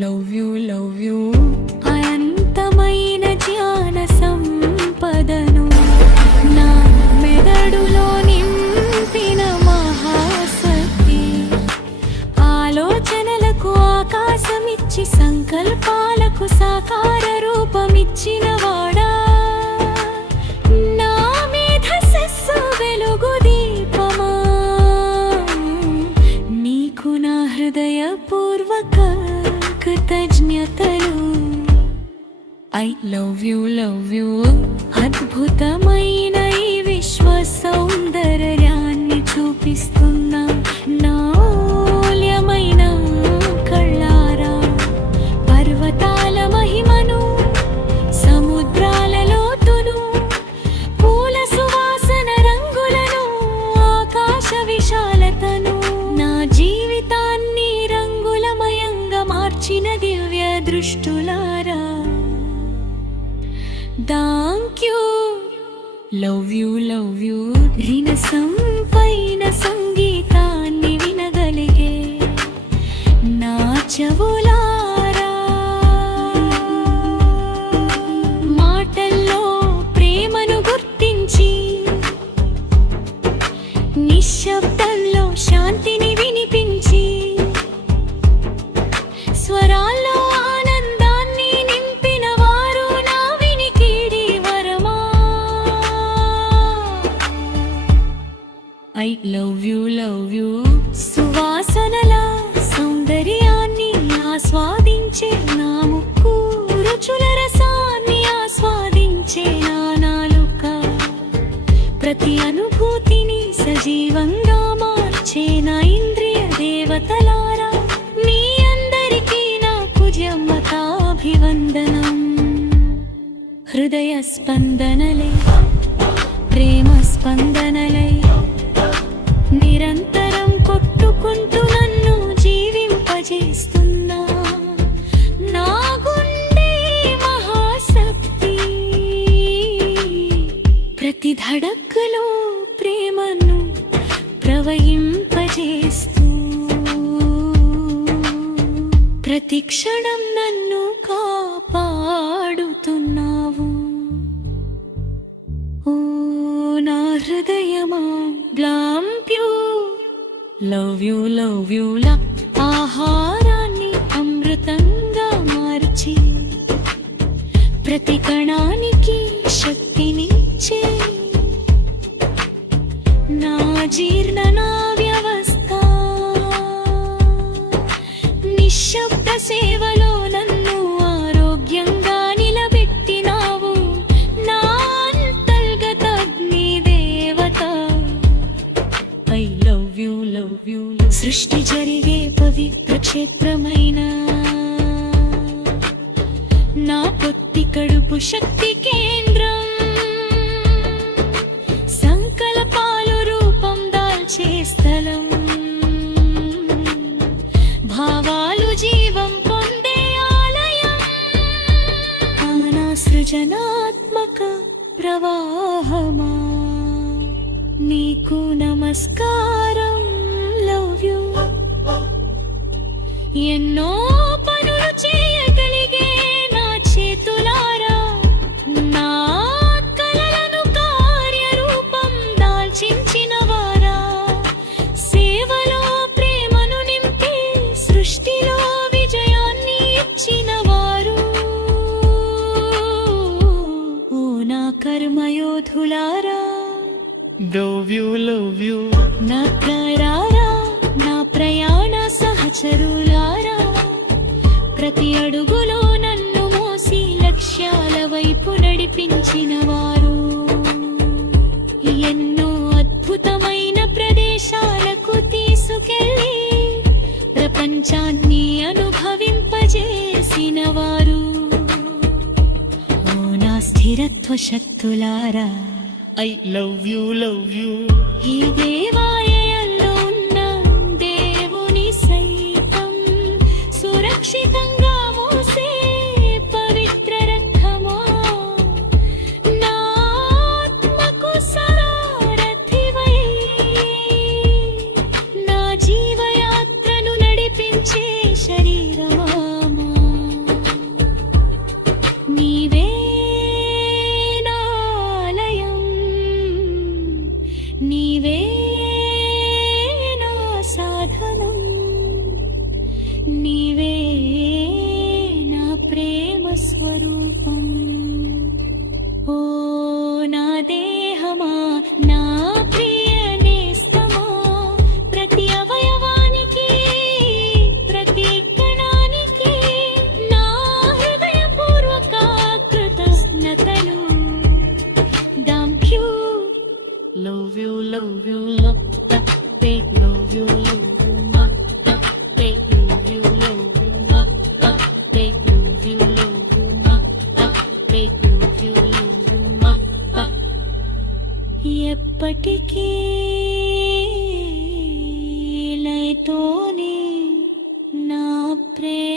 Love you అనంతమైన జ్ఞాన సంపదను నా మెదడులో నింపిన మహాశక్తి, ఆలోచనలకు ఆకాశమిచ్చి సంకల్పాలకు సాకార రూపమిచ్చిన వాడా, నా మేధస్సు వెలుగు దీపమా, నీకు నా హృదయపూర్వక కృతజ్ఞతలు. ఐ లవ్ యూ అద్భుతమైన ఈ విశ్వ సౌందర్యాన్ని చూపిస్తున్న నా మూల్యమైన కళ్ళారా, పర్వతాల మహిమను, సముద్రాల లోతును, పూల సువాసన రంగులను, ఆకాశ విశాలతను, నా జీవితాన్ని రంగులమయంగా మార్చిన దివ్య దృష్టులారా, థాంక్ యూ. లవ్ యూ రినసంపైన సంగీతాన్ని వినగలిగే నా చెవులారా, మాటల్లో ప్రేమను గుర్తించి నిశ్శబ్దంలో శాంతిని వినిపించి, స్వరాల్లో ఆనందాన్ని నింపిన వారు నా వినికిడి వరమా. ఐ లవ్ యూ సువాసనల సౌందర్యాన్ని ఆస్వాదించే నా ముక్కు, రుచుల రసాన్ని ఆస్వాదించే నా నాలుక, ప్రతి అనుభూతిని సజీవంగా మార్చే నా ఇంద్రియ దేవతలారా, మీ అందరికీ నాకు జన్మతాభివందనం. హృదయ స్పందనలే ప్రేమ స్పందనలై నిరంతరం కొట్టుకుంటూ నన్ను జీవింపజేస్తున్నా నా గుండె మహాశక్తి, ప్రతి ధడక్కులో ప్రేమను ప్రవహింపజేస్తూ, ప్రతి క్షణం నన్ను కాపాడుతున్నావు. ఓ నా హృదయమా థాంక్ యూ. లవ్ యూ ఆహారాన్ని అమృతంగా మార్చి, ప్రతి కణానికి శక్తినిచ్చే నా జీర్ణ వ్యవస్థ, నిశ్శబ్ద సేవలో నన్ను ఆరోగ్యంగా నిలబెట్టినావు నా అంతర్గత అగ్ని దేవత. ఐ లవ్ యూ సృష్టి జరిగే పవిత్ర క్షేత్రమైన నా పొత్తి కడుపు శక్తి కేంద్రం, సంకల్పాలు రూపం దాల్చే స్థలం, భావాలు జీవం పొందే ఆలయం, నా సృజనాత్మక ప్రవాహమా, నీకు నమస్కారం. Love you. ఎన్నో పనులు చేయగలిగే నా చేతులారా, నా కలలను కార్యరూపం దాల్చించిన వారా, సేవలో ప్రేమను నింపి సృష్టిలో విజయాన్ని ఇచ్చిన వారు, ఓ నా కర్మయోధులారా, లవ్ యూ నా ప్రేరారా, నా ప్రయాణ సహచరులారా, ప్రతి అడుగులో నన్ను మోసి లక్ష్యాల వైపు నడిపించిన వారు, ఎన్నో అద్భుతమైన ప్రదేశాలకు తీసుకెళ్ళి ప్రపంచాన్ని అనుభవింపజేసిన వారు, ఓ నా స్థిరత్వ శక్తులారా, ఐ లవ్ యూ ఈ దేవాలయంలో ఉన్న దేవుని సైతం సురక్షితంగా మోసే పవిత్ర రథమా, నా ఆత్మకు సారథివై నా జీవయాత్రను నడిపించే శరీరమా. ప్రేమ స్వరూపం. ఓ నా దేహమా, నా ప్రియ నేస్తమా, ప్రతి అవయవానికి, ప్రతి కణానికి నా హృదయపూర్వక కృతజ్ఞతలు. Thank you. Love you, love you, love that big. Love you, love that big. Love you, love you, love that big. Love you, love you, love that big. Love you, love you, love that. ఎప్పటికీ లయతోనే నా ప్రేమ